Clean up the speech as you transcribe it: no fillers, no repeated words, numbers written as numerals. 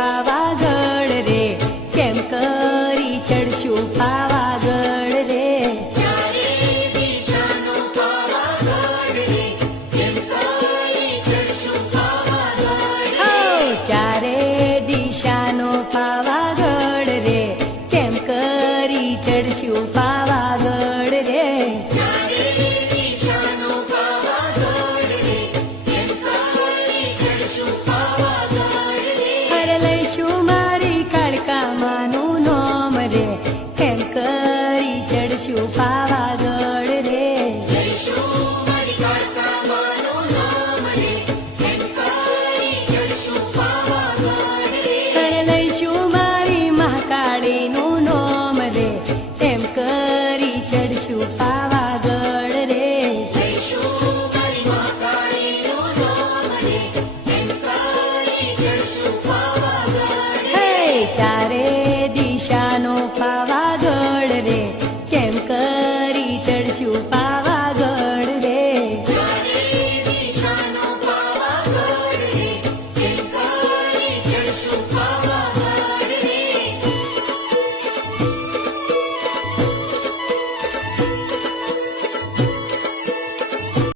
પાવાગઢ રે, કેમ કરી ચડશું પાવાગઢ રે. ચારે દિશાનો પાવાગઢ રે, કેમ કરી ચડશું પાવાગઢ રે. ચારે દિશાનો પાવાગઢ રે, કેમ કરી ચડશું પાવાગઢ રે. ચારે દિશાનો પાવાગઢ રે, કેમ કરી ચડશું પાવાગઢ રે. હર લઈશું